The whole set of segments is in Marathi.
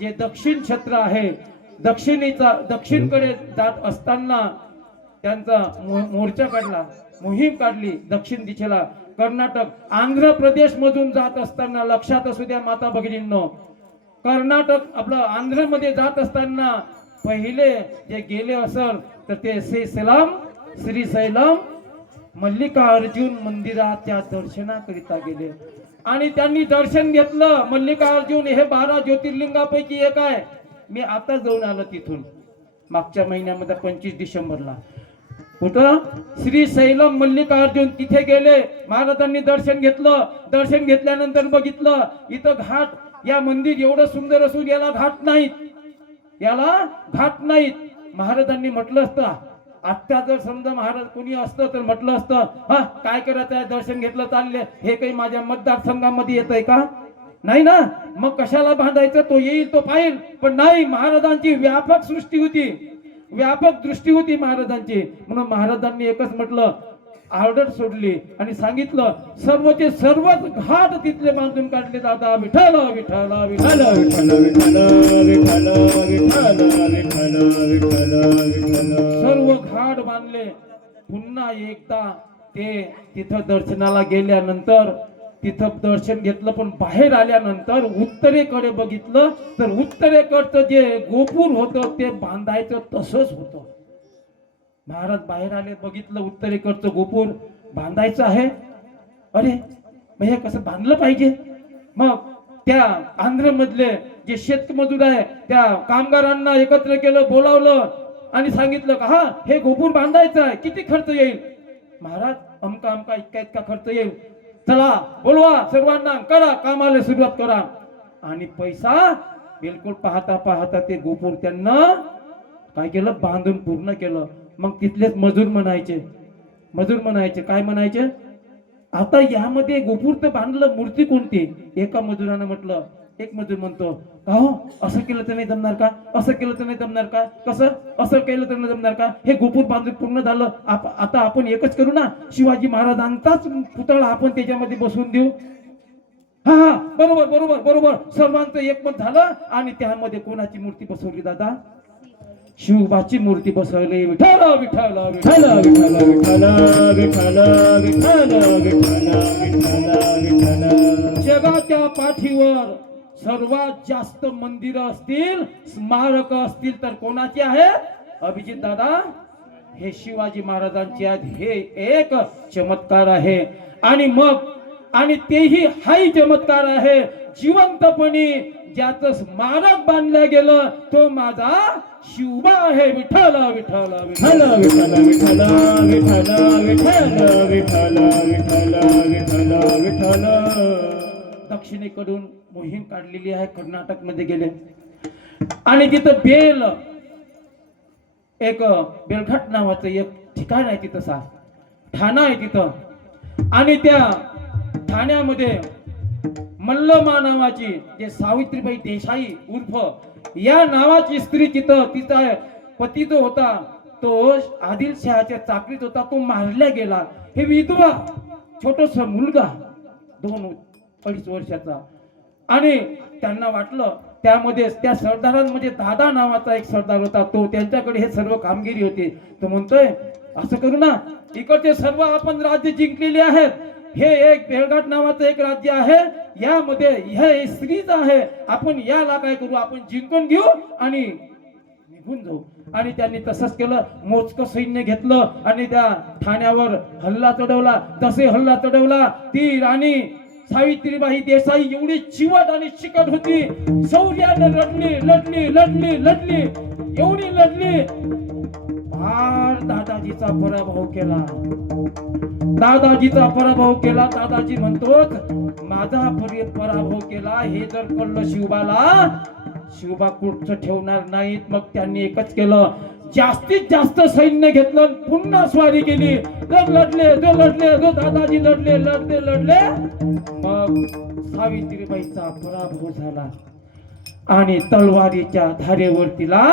जे दक्षिण क्षेत्र आहे, दक्षिणकडे जात असताना त्यांचा मोर्चा काढला, मोहीम काढली दक्षिण दिशेला. कर्नाटक आंध्र प्रदेश मधून जात असताना, लक्षात असू द्या माता भगिनींनो, कर्नाटक आपलं आंध्र मध्ये जात असताना पहिले जे गेले असल तर ते श्रीशैलम मल्लिकार्जुन मंदिरात त्या दर्शनाकरिता गेले आणि त्यांनी दर्शन घेतलं. मल्लिकार्जुन हे 12 ज्योतिर्लिंगापैकी एक आहे. मी आता जाऊन आलो तिथून मागच्या महिन्यामध्ये 25 डिसेंबरला. कुठं? श्रीशैलम मल्लिकार्जुन, तिथे गेले. महाराजांनी दर्शन घेतलं. दर्शन घेतल्यानंतर बघितलं इथं घाट, या मंदिर एवढं सुंदर असून याला घाट नाहीत, याला घाट नाहीत. महाराजांनी म्हटलं असतं, आता जर समजा महाराज कोणी असतं तर म्हटलं असतं, हा काय करायचं आहे, दर्शन घेतलं चालले, हे काही माझ्या मतदारसंघामध्ये येत आहे का? नाही ना, मग कशाला बांधायचं, तो येईल तो पाहिल. पण नाही, महाराजांची व्यापक सृष्टी होती, व्यापक दृष्टी होती महाराजांची. म्हणून महाराजांनी एकच म्हटलं, ऑर्डर सोडली आणि सांगितलं सर्वचे सर्वच घाट तिथले बांधून काढले. दादा विठ्ठल विठ्ठल विठ्ठल विठ्ठल विठ्ठल विठ्ठल विठ्ठल विठ्ठल सर्व घाट बांधले. पुन्हा एकदा ते तिथं दर्शनाला गेल्यानंतर तिथं दर्शन घेतलं, पण बाहेर आल्यानंतर उत्तरेकडे बघितलं तर उत्तरेकडचं जे गोपूर होतं ते बांधायचं तसंच होतं. महाराज बाहेर आले, बघितलं उत्तरेकडचं गोपूर बांधायचं आहे. अरे मग हे कसं बांधलं पाहिजे? मग त्या आंध्र मधले जे शेतमजूर आहे त्या कामगारांना एकत्र केलं, बोलावलं आणि सांगितलं का हा हे गोपूर बांधायचं आहे, किती खर्च येईल? महाराज अमका अमका इतका इतका खर्च येईल, चला बोलवा सर्वांना, करा कामाला सुरुवात करा. आणि पैसा बिलकुल पाहता पाहता ते गोपूर त्यांना काय केलं, बांधून पूर्ण केलं. मग तिथलेच मजूर म्हणायचे काय म्हणायचे, आता यामध्ये गोपूर तर बांधलं, मूर्ती कोणती? एका मजुरानं म्हटलं, एक मजूर म्हणतो का हो असं केलं तर नाही जमणार का, असं केलं तर नाही जमणार का, कसं असं केलं तर नाही जमणार का, हे गोपूर बांधून पूर्ण झालं, आता आपण एकच करू ना, शिवाजी महाराजांचाच पुतळा आपण त्याच्यामध्ये बसवून देऊ. हा हा बरोबर बरोबर बरोबर, सर्वांचं एकमत झालं आणि त्यामध्ये कोणाची मूर्ती बसवली दादा? शिवबाची मूर्ती बसवली. विठ्ठल विठ्ठल विठ्ठल विठ्ठल विठ्ठल विठ्ठल विठ्ठल विठ्ठल विठ्ठल. जगाच्या पाठीवर सर्वात जास्त मंदिरं असतील, स्मारक असतील तर कोणाची आहे अभिजित दादा? हे शिवाजी महाराजांचे आहेत. हे एक चमत्कार आहे. आणि मग आणि तेही हाही चमत्कार आहे, जिवंतपणी ज्याचं स्मारक बांधलं गेलं तो माझा शिवबा आहे. विठ्ठल विठ्ठल विठ्ठल विठ्ठल विठ्ठल विठ्ठल विठ्ठल विठ्ठल विठ्ठल विठ्ठल विठ्ठल. दक्षिणेकडून मोहीम काढलेली आहे, कर्नाटक मध्ये गेले आणि तिथं बेलघाट नावाचं एक ठिकाण आहे, तिथं ठाणा आहे तिथं. आणि त्या ठाण्यामध्ये मल्लमा नावाची जे सावित्रीबाई देसाई उर्फ या नावाची स्त्री, तिचा पती जो होता तो आदिलशहाच्या चाकरीत होता, तो मारला गेला. हे विधवा छोटस मुलगा 2-2.5 वर्षाचा. आणि त्यांना वाटलं त्यामध्ये त्या सरदारांमध्ये दादा नावाचा एक सरदार होता, तो त्यांच्याकडे हे सर्व कामगिरी होती. तो म्हणतोय असं करू ना, इकडचे सर्व आपण राज्य जिंकलेले आहेत, हे एक बेळघाट नावाचं एक राज्य आहे, यामध्ये हे स्त्रीच आहे, आपण याला काय करू, आपण जिंकून घेऊ आणि निघून जाऊ. आणि त्यांनी तसंच केलं. मोजकं सैन्य घेतलं आणि त्या ठाण्यावर हल्ला चढवला. जसे हल्ला चढवला, ती राणी सावित्रीबाई देसाई एवढी चिवट आणि चिकट होती, शौर्याने लढली लढली लढली लढली, एवढी लढली, फार दादाजीचा पराभव केला. दादाजीचा पराभव केला. दादाजी म्हणतोच माझा पराभव केला हे जर कळलं शिवबाला, शिवबा कुठचं ठेवणार नाहीत. मग त्यांनी एकच केलं, जास्तीत जास्त सैन्य घेतलं, पुन्हा स्वारी केली. लढले दादाजी लढले. मग सावित्रीबाईचा पराभव झाला आणि तलवारीच्या धारेवर तिला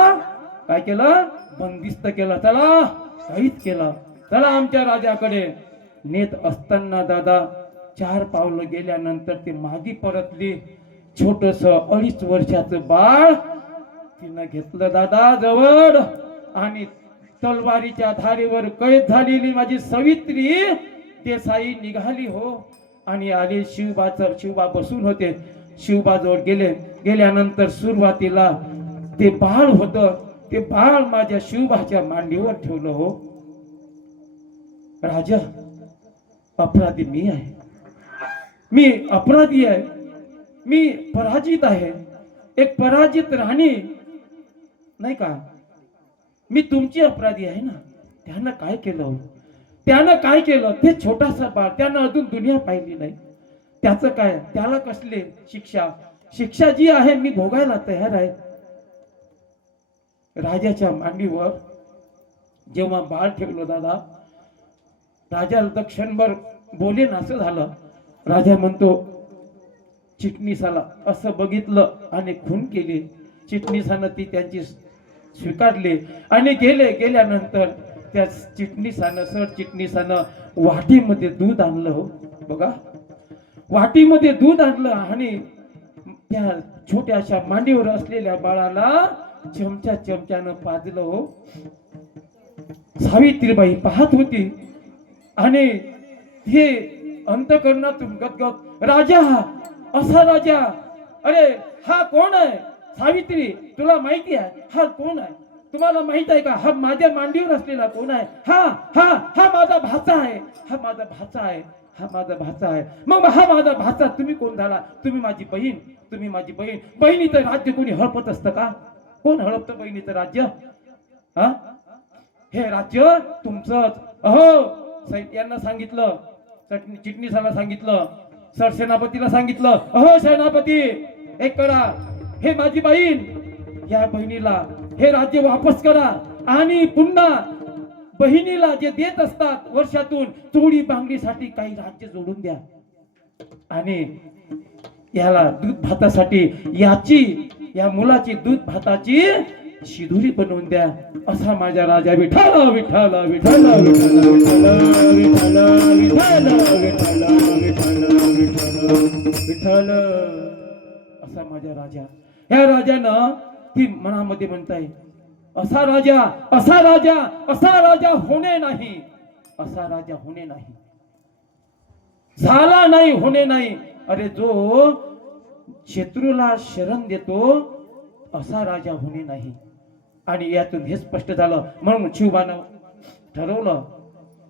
काय केलं, बंदिस्त केलं. चला काहीच केलं, चला आमच्या राजाकडे नेत असताना दादा 4 पावलं गेल्यानंतर ते मागे परतली. छोटस 2.5 वर्षाचं बाळ तिनं घेतलं दादा जवळ आणि तलवारीच्या धारेवर कैद झालेली माझी सवित्री देसाई निघाली हो आणि आले शिवबा बसून होते. शिवबाजवळ गेल्यानंतर सुरुवातीला ते बाळ होतं, ते बाळ माझ्या शिवबाच्या मांडीवर ठेवलं हो. राजा, अपराधी मी आहे, मी अपराधी आहे, मी पराजित आहे, एक पराजित राणी नाही का. मी तुमची अपराधी आहे ना. त्यानं काय केलं, त्यानं काय केलं, ते छोटासा बाळ, त्यानं अजून दुनिया पाहिली नाही, त्याचं काय, त्याला कसले शिक्षा जी आहे मी भोगायला तयार आहे. राजाच्या मांडीवर जेव्हा बाळ ठेवलं दादा, राजाला तर क्षणभर बोलेन असं झालं. राजा म्हणतो चिटणीसाला असं बघितलं आणि खून केली. चिटणीसानं ती त्यांची स्वीकारली आणि गेल्यानंतर त्या चिटणीसानं वाटीमध्ये दूध आणलं हो. बघा, वाटीमध्ये दूध आणलं आणि त्या छोट्याशा मांडीवर असलेल्या बाळाला चमच्यानं पाजलं हो. सावित्रीबाई पाहत होती आणि हे अंतकरणातून गदगद, राजा, असा राजा, अरे हा कोण आहे? सावित्री, तुला माहिती आहे हा कोण आहे? तुम्हाला माहित आहे का हा माझ्या मांडीवर असलेला कोण आहे? हा हा हा माझा भाचा आहे, हा माझा भाचा आहे, हा माझा भाचा आहे. मग हा माझा भाचा तुम्ही कोण झाला? तुम्ही माझी बहीण, तुम्ही माझी बहीण. बहिणीचं राज्य कोणी हडपत असतं का? कोण हडपतं बहिणीचं राज्य? हा, हे राज्य तुमचंच. अहो, यांना सांगितलं, चिटणीसाला सांगितलं, सरसेनापतीला सांगितलं, अहो सेनापती, एक करा, हे माझी बहीण, या बहिणीला हे राज्य वापस करा आणि पुन्हा बहिणीला जे देत असतात वर्षातून चोळी बांगडीसाठी काही राज्य जोडून द्या आणि याला दूध भातासाठी या मुलाची दूध भाताची शिदुरी बनवून द्या. असा माझा राजा विठ्ठल विठ्ठल विठ्ठल विठ्ठल विठ्ठल विठ्ठल विठ्ठल विठ्ठल विठ्ठल असा माझा राजा. या राजानं ती मनामध्ये म्हणताय, असा राजा, असा राजा, असा राजा होणे नाही, असा राजा होणे नाही, झाला नाही, होणे नाही. अरे जो शत्रूला शरण देतो असा राजा होणे नाही. आणि यातून हे स्पष्ट झालं. म्हणून शिवबानं ठरवलं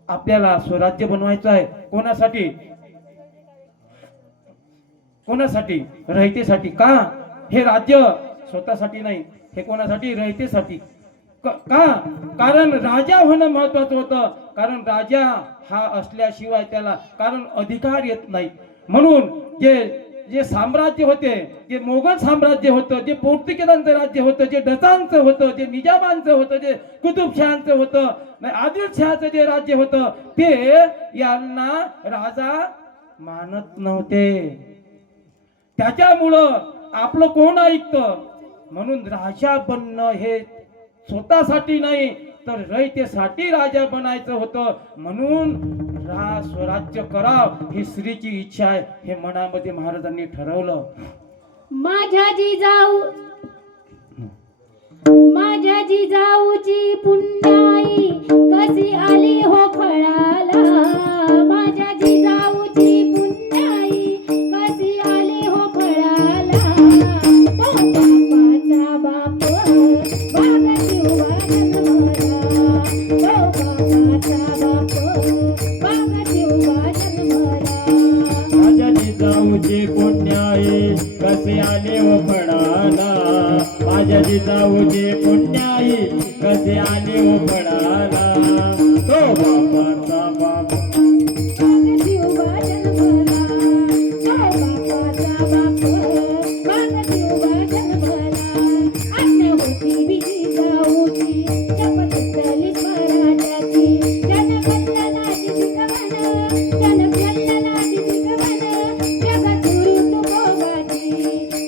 आपल्याला स्वराज्य बनवायचं आहे. कोणासाठी? कोणासाठी? रयतेसाठी. का? हे राज्य स्वतःसाठी नाही, हे कोणासाठी? रयतेसाठी. का? कारण राजा होणं महत्वाचं होतं. कारण राजा हा असल्याशिवाय त्याला कारण अधिकार येत नाही. म्हणून जे साम्राज्य होते, जे मोगल साम्राज्य होतं, जे पोर्तुगीजांचं राज्य होतं, जे डचांचं होतं, जे निजामांचं होतं, जे कुतुबशहांचं होतं, आदिलशहाचं जे राज्य होतं, ते यांना राजा मानत नव्हते. त्याच्यामुळं आपलं कोण ऐकतं? म्हणून राजा बनणं हे स्वतःसाठी नाही तर रयतेसाठी राजा बनायचं होतं. म्हणून स्वराज्य कराव ही श्रीची इच्छा आहे, हे मनामध्ये महाराजांनी ठरवलं. माझ्या जिजाऊची पुण्याई कशी आली हो फळाला. माझ्या जिजाऊची पुण्याई कशी आली हो फळाला. बापाचा बाप वाघ शिवबा जन्मला. बापाचा बाप वाघ शिवबा जन्मला. माझ्या जिजाऊची पुण्याई कसे आले हो फळाला. माझ्या जिजाऊची पुण्याई कसे आले हो फळाला. तो बापाचा बाप वाघ शिवबा जन्मला. बापाचा बाप वाघ शिवबा जन्मला. आज्ञा होती जिजाऊची शपथ झाली स्वराज्याची. जनकल्याणाची शिकवण, जनकल्याणाची शिकवण, जगात ऋतुभोगाची.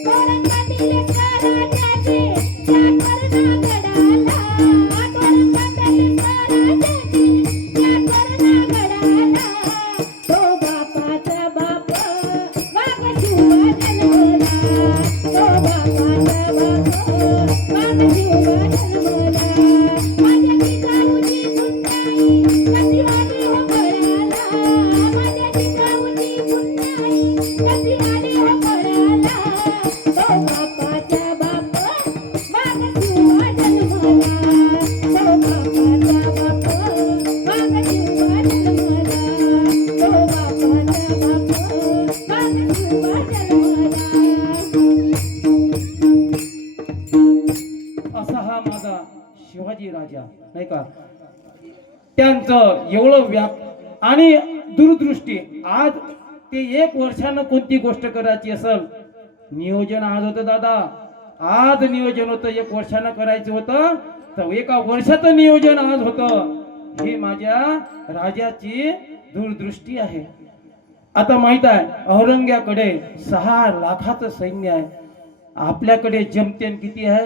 औरंगाबादीले स्वराज्याचे त्या कर्णागडाला. औरंगाबादीले स्वराज्याचे त्या कर्णागडाला. तो बापाचा बाप वाघ शिवबा जन्मला. माझा जीव जन्मला माझ्या जिजाऊची पुण्याई कशी आली हो फळाला माझ्या जिजाऊची पुण्याई कशी आली हो फळाला तो बापाचा बाप माझा जीव जन्मला तो बापाचा बाप माझा जीव जन्मला तो बापाचा बाप माझा जीव जन्मला असा हा माझा शिवाजी राजा नाही का. त्यांचं एवढं व्याप आणि दूरदृष्टी. आज ते 1 वर्षानं कोणती गोष्ट करायची असेल नियोजन आज होतं दादा. आज नियोजन होतं 1 वर्षानं करायचं होतं तर 1 वर्षाचं नियोजन आज होतं. ही माझ्या राजाची दूरदृष्टी आहे. आता माहित आहे औरंग्याकडे 6 लाखाचं सैन्य आहे. आपल्याकडे जमतेन किती आहे?